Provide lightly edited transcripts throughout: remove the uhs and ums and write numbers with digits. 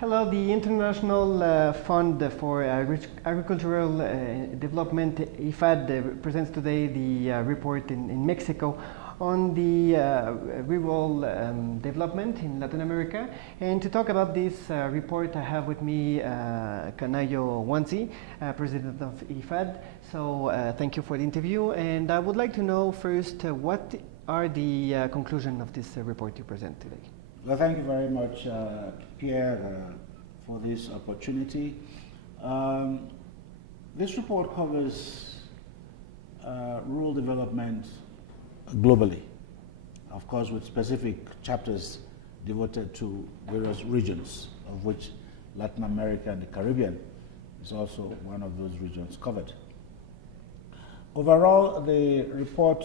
Hello, the International Fund for Agricultural Development, IFAD, presents today the report in Mexico on the rural development in Latin America. And to talk about this report, I have with me Kanayo Nwanze, President of IFAD. So thank you for the interview. And I would like to know first, what are the conclusions of this report you present today? Well, thank you very much, Pierre, for this opportunity. This report covers rural development globally, of course, with specific chapters devoted to various regions, of which Latin America and the Caribbean is also one of those regions covered. Overall, the report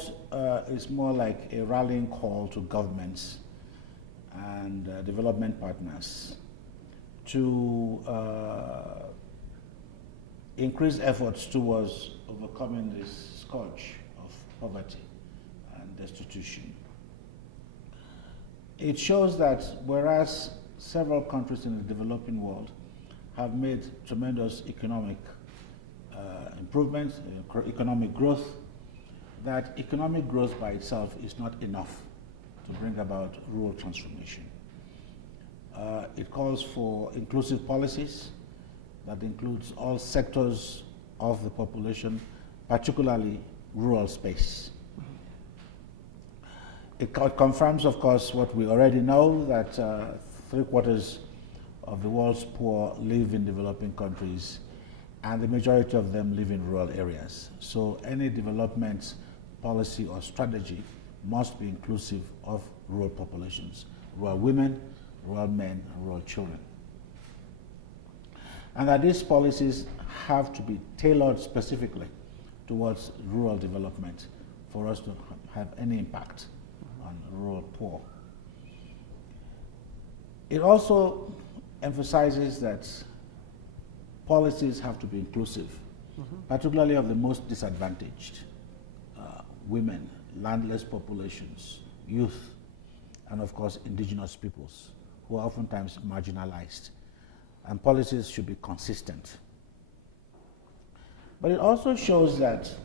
is more like a rallying call to governments and development partners to increase efforts towards overcoming this scourge of poverty and destitution. It shows that whereas several countries in the developing world have made tremendous economic improvements, economic growth, that economic growth by itself is not enough to bring about rural transformation. It calls for inclusive policies that includes all sectors of the population, particularly rural space. It confirms, of course, what we already know, that 3/4 of the world's poor live in developing countries, and the majority of them live in rural areas. So any development policy or strategy must be inclusive of rural populations, rural women, rural men, and rural children. And that these policies have to be tailored specifically towards rural development for us to have any impact on rural poor. It also emphasizes that policies have to be inclusive, particularly of the most disadvantaged, women, landless populations, youth, and of course indigenous peoples, who are oftentimes marginalized. And policies should be consistent. But it also shows that,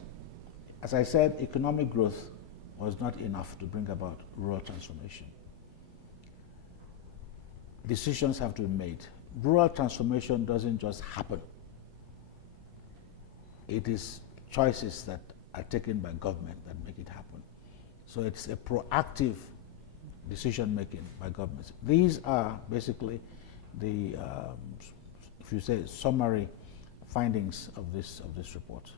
as I said, economic growth was not enough to bring about rural transformation. Decisions have to be made. Rural transformation doesn't just happen. It is choices that are taken by government that make it happen. So it's a proactive decision making by governments. These are basically the, if you say, summary findings of this report.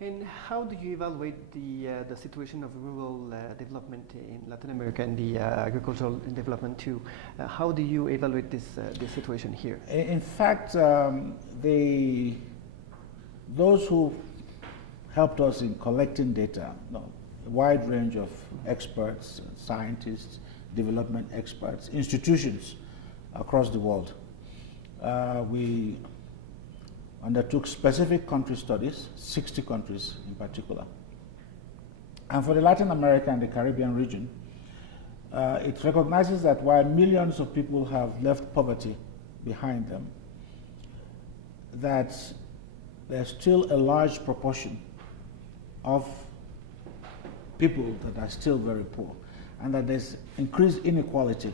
And how do you evaluate the situation of rural development in Latin America and the agricultural development too? How do you evaluate this situation here? In fact, those who helped us in collecting data, a wide range of experts, scientists, development experts, institutions across the world. We undertook specific country studies, 60 countries in particular. And for the Latin America and the Caribbean region, it recognizes that while millions of people have left poverty behind them, that there's still a large proportion of people that are still very poor, and that there's increased inequality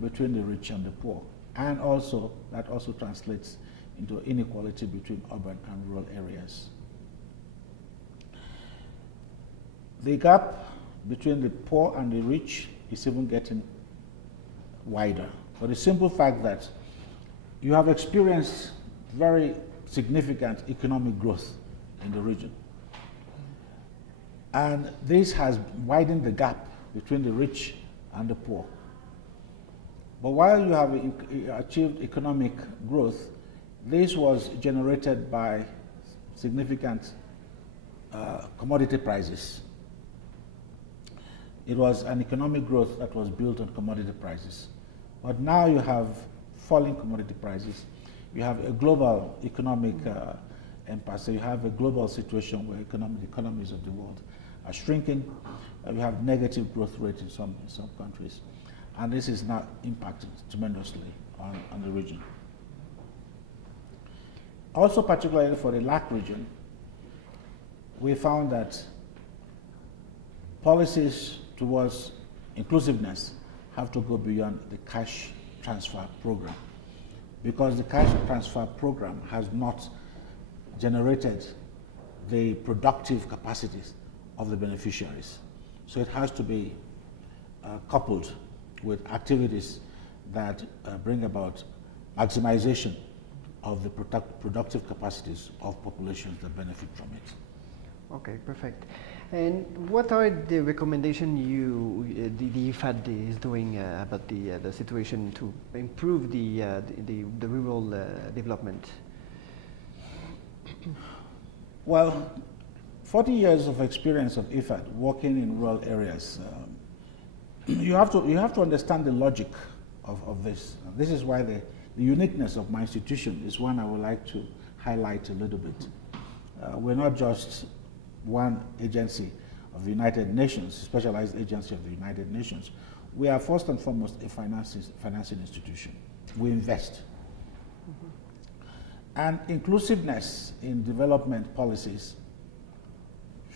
between the rich and the poor, and also that also translates into inequality between urban and rural areas. The gap between the poor and the rich is even getting wider, for the simple fact that you have experienced very significant economic growth in the region. And this has widened the gap between the rich and the poor. But while you have achieved economic growth, this was generated by significant commodity prices. It was an economic growth that was built on commodity prices. But now you have falling commodity prices. You have a global economic impasse. You have a global situation where the economies of the world are shrinking. We have negative growth rate in some countries. And this is now impacting tremendously on the region. Also, particularly for the LAC region, we found that policies towards inclusiveness have to go beyond the cash transfer program, because the cash transfer program has not generated the productive capacities of the beneficiaries. So it has to be coupled with activities that bring about maximization of the productive capacities of populations that benefit from it. Okay, perfect. And what are the recommendations the IFAD is doing about the situation to improve the rural development? Well, 40 years of experience of IFAD working in rural areas, you have to understand the logic of this. This is why the uniqueness of my institution is one I would like to highlight a little bit. We're not just one agency of the United Nations, specialized agency of the United Nations. We are first and foremost a financing institution. We invest. And inclusiveness in development policies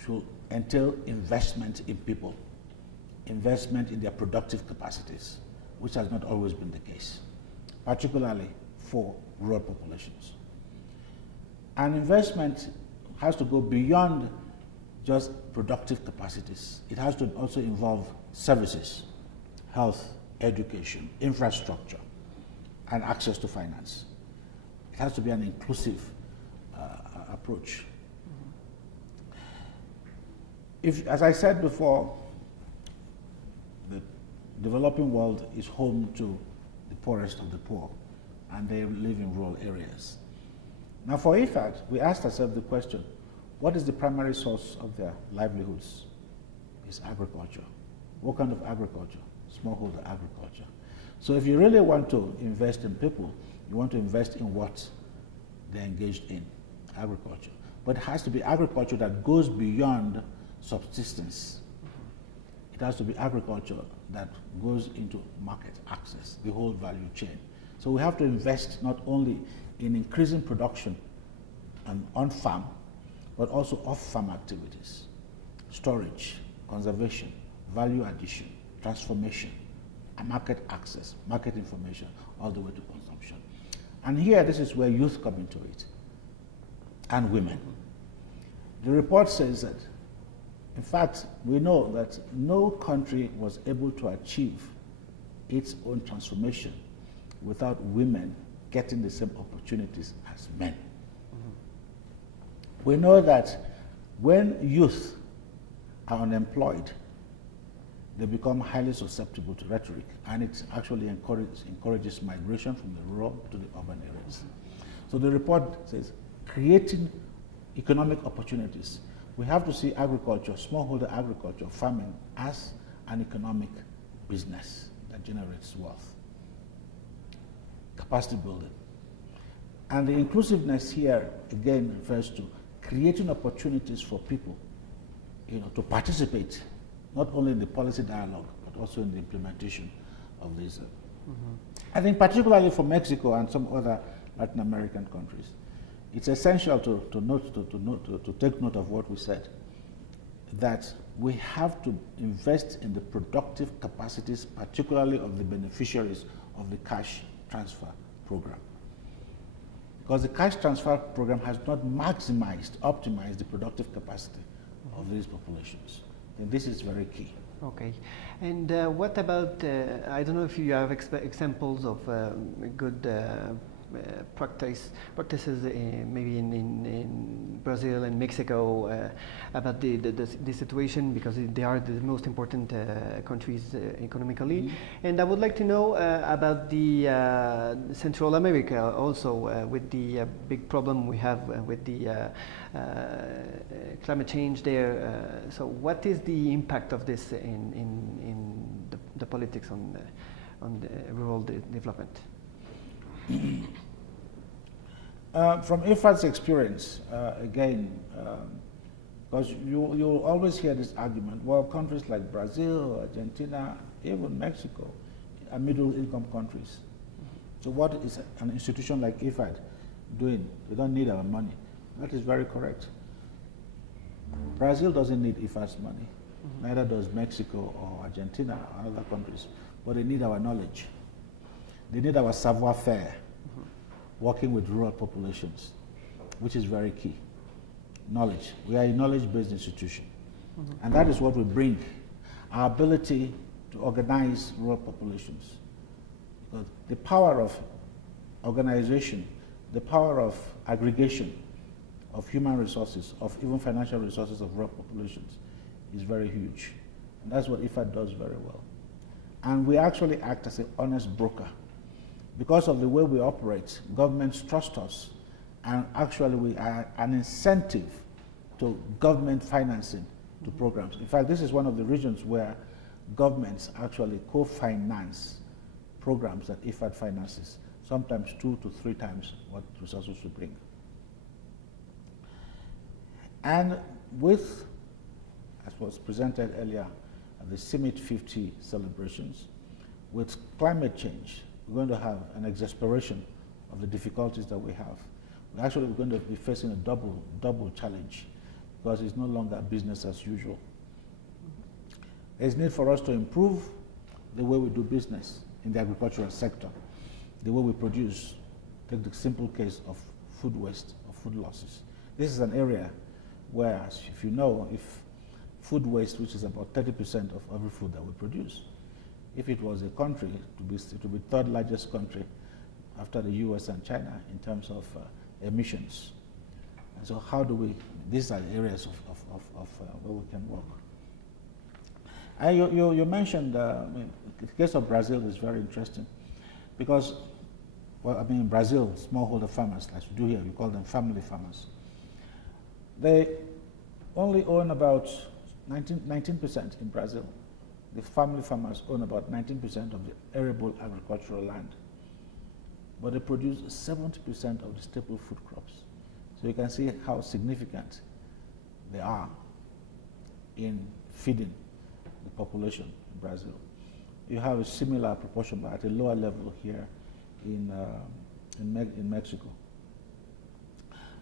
should entail investment in people, investment in their productive capacities, which has not always been the case, particularly for rural populations. And investment has to go beyond just productive capacities. It has to also involve services, health, education, infrastructure, and access to finance. It has to be an inclusive approach. If, as I said before, the developing world is home to the poorest of the poor, and they live in rural areas. Now for IFAD, we asked ourselves the question, what is the primary source of their livelihoods? It's agriculture. What kind of agriculture? Smallholder agriculture. So if you really want to invest in people, you want to invest in what they're engaged in, agriculture. But it has to be agriculture that goes beyond subsistence. It has to be agriculture that goes into market access, the whole value chain. So we have to invest not only in increasing production and on-farm, but also off-farm activities, storage, conservation, value addition, transformation, and market access, market information, all the way to consumption. And here, this is where youth come into it, and women. The report says that, in fact, we know that no country was able to achieve its own transformation without women getting the same opportunities as men. We know that when youth are unemployed, they become highly susceptible to rhetoric, and it actually encourages migration from the rural to the urban areas. So the report says, creating economic opportunities. We have to see agriculture, smallholder agriculture, farming, as an economic business that generates wealth. Capacity building. And the inclusiveness here, again, refers to creating opportunities for people, to participate, not only in the policy dialogue, but also in the implementation of this. I think particularly for Mexico and some other Latin American countries, it's essential to take note of what we said, that we have to invest in the productive capacities, particularly of the beneficiaries of the cash transfer program. Because the cash transfer program has not optimized the productive capacity of these populations. And this is very key. Okay. And what about, I don't know if you have examples of good practices maybe in Brazil and Mexico about the situation, because they are the most important countries economically. And I would like to know about the Central America also, with the big problem we have with the climate change there. So what is the impact of this in the politics on the rural development? From IFAD's experience, again, because you'll always hear this argument, well, countries like Brazil, Argentina, even Mexico are middle-income countries. So what is an institution like IFAD doing? They don't need our money. That is very correct. Brazil doesn't need IFAD's money. Neither does Mexico or Argentina or other countries. But they need our knowledge. They need our savoir-faire, working with rural populations, which is very key. Knowledge. We are a knowledge-based institution. And that is what we bring, our ability to organize rural populations. Because the power of organization, the power of aggregation of human resources, of even financial resources of rural populations is very huge. And that's what IFAD does very well. And we actually act as an honest broker. Because of the way we operate, governments trust us, and actually we are an incentive to government financing to programs. In fact, this is one of the regions where governments actually co-finance programs that IFAD finances, sometimes 2 to 3 times what resources we bring. And with, as was presented earlier, the Summit 50 celebrations, with climate change, we're going to have an exasperation of the difficulties that we have. We're actually going to be facing a double challenge, because it's no longer business as usual. There's need for us to improve the way we do business in the agricultural sector, the way we produce. Take the simple case of food waste or food losses. This is an area where, if you know, if food waste, which is about 30% of every food that we produce, if it was a country, it would be third largest country after the US and China in terms of emissions. And so how do we, these are the areas of where we can work. You mentioned, the case of Brazil is very interesting because, well, I mean, in Brazil, smallholder farmers, as we do here, we call them family farmers. They only own about 19% in Brazil. The family farmers own about 19% of the arable agricultural land. But they produce 70% of the staple food crops. So you can see how significant they are in feeding the population in Brazil. You have a similar proportion, but at a lower level here in Mexico.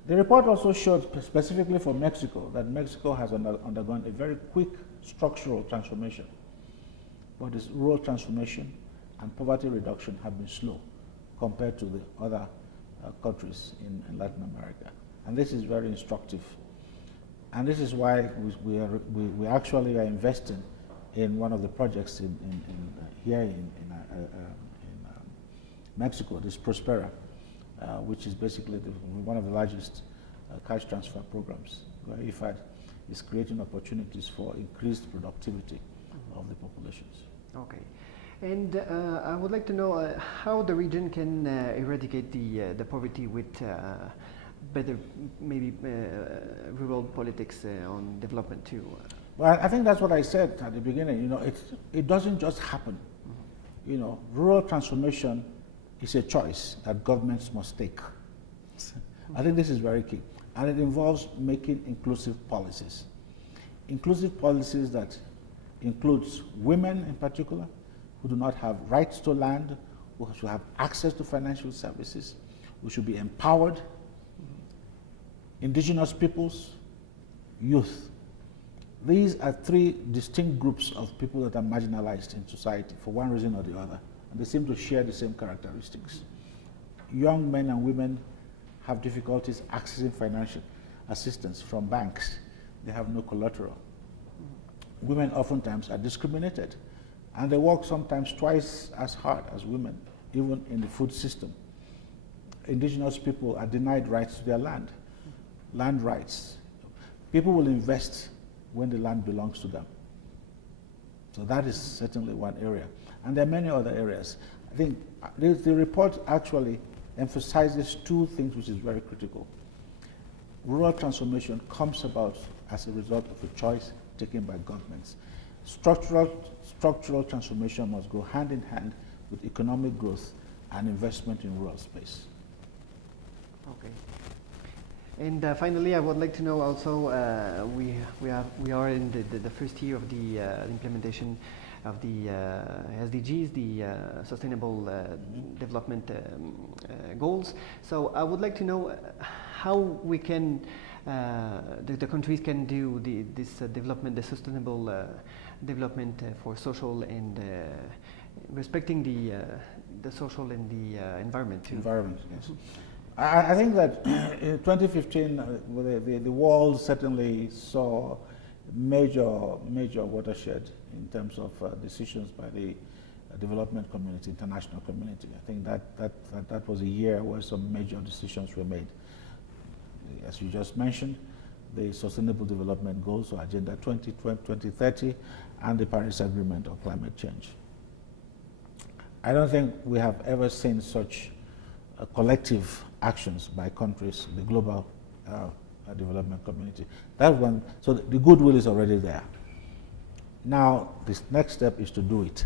The report also showed specifically for Mexico that Mexico has undergone a very quick structural transformation, but this rural transformation and poverty reduction have been slow compared to the other countries in Latin America. And this is very instructive. And this is why we actually are investing in one of the projects here in Mexico, this Prospera, which is basically one of the largest cash transfer programs, where IFAD is creating opportunities for increased productivity of the populations. Okay. And I would like to know how the region can eradicate the poverty with better, maybe rural politics on development too. Well, I think that's what I said at the beginning. You know, it doesn't just happen. You know, rural transformation is a choice that governments must take. I think this is very key. And it involves making inclusive policies. Inclusive policies that includes women in particular, who do not have rights to land, who should have access to financial services, who should be empowered, indigenous peoples, youth. These are 3 distinct groups of people that are marginalized in society for one reason or the other, and they seem to share the same characteristics. Young men and women have difficulties accessing financial assistance from banks. They have no collateral. Women oftentimes are discriminated, and they work sometimes twice as hard as women, even in the food system. Indigenous people are denied rights to their land rights. People will invest when the land belongs to them. So that is certainly one area. And there are many other areas. I think the report actually emphasizes 2 things which is very critical. Rural transformation comes about as a result of a choice taken by governments. Structural transformation must go hand in hand with economic growth and investment in rural space. Okay. And finally, I would like to know also, we are in the first year of the implementation. of the SDGs, the Sustainable Development Goals. So I would like to know how we can, the countries can do this development, the sustainable development for social and respecting the social and the environment too. Environment, yes. I think that in 2015, the world certainly saw major watershed in terms of decisions by the development community, international community. I think that was a year where some major decisions were made. As you just mentioned, the Sustainable Development Goals, or Agenda 2030, and the Paris Agreement on climate change. I don't think we have ever seen such collective actions by countries, the global development community. That one, so the goodwill is already there. Now, this next step is to do it.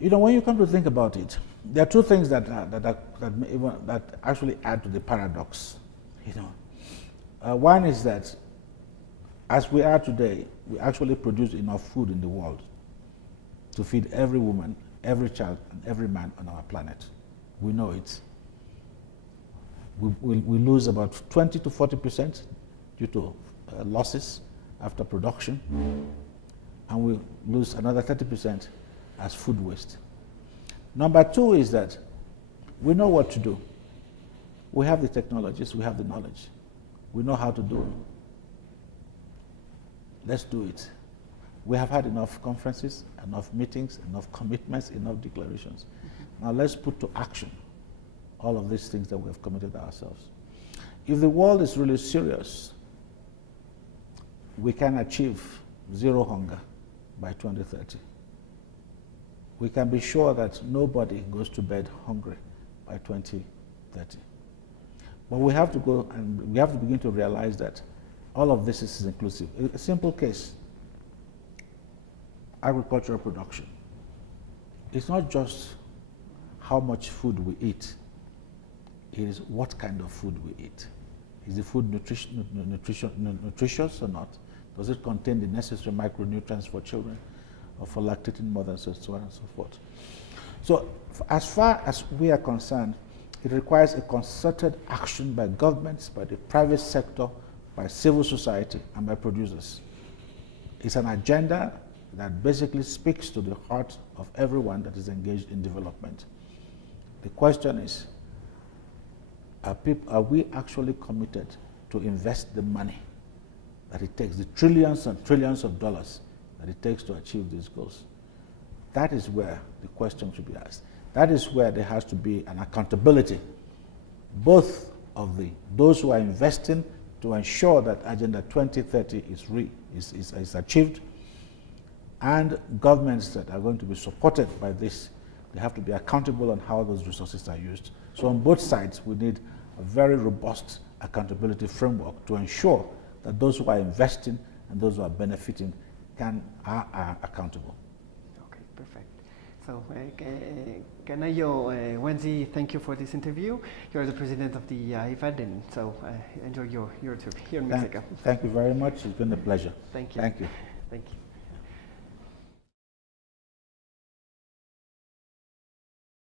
You know, when you come to think about it, there are two things that actually add to the paradox. You know, one is that as we are today, we actually produce enough food in the world to feed every woman, every child, and every man on our planet. We know it. We lose about 20 to 40% due to losses after production, and we lose another 30% as food waste. Number two is that we know what to do. We have the technologies, we have the knowledge. We know how to do it. Let's do it. We have had enough conferences, enough meetings, enough commitments, enough declarations. Now let's put to action all of these things that we have committed ourselves. If the world is really serious, we can achieve zero hunger by 2030. We can be sure that nobody goes to bed hungry by 2030. But we have to go and we have to begin to realize that all of this is inclusive. A simple case, agricultural production. It's not just how much food we eat, it is what kind of food we eat. Is the food nutritious or not? Does it contain the necessary micronutrients for children or for lactating mothers, and so on and so forth? So as far as we are concerned, it requires a concerted action by governments, by the private sector, by civil society, and by producers. It's an agenda that basically speaks to the heart of everyone that is engaged in development. The question is, are we actually committed to invest the money that it takes, the trillions and trillions of dollars that it takes to achieve these goals? That is where the question should be asked. That is where there has to be an accountability, both of those who are investing to ensure that Agenda 2030 is achieved, and governments that are going to be supported by this. They have to be accountable on how those resources are used. So on both sides, we need a very robust accountability framework to ensure that those who are investing and those who are benefiting are accountable. Okay, perfect. So, Kanayo Nwanze, thank you for this interview. You're the president of the IFAD, and so enjoy your tour here in Mexico. Thank you very much. It's been a pleasure. Thank you. Thank you. Thank you.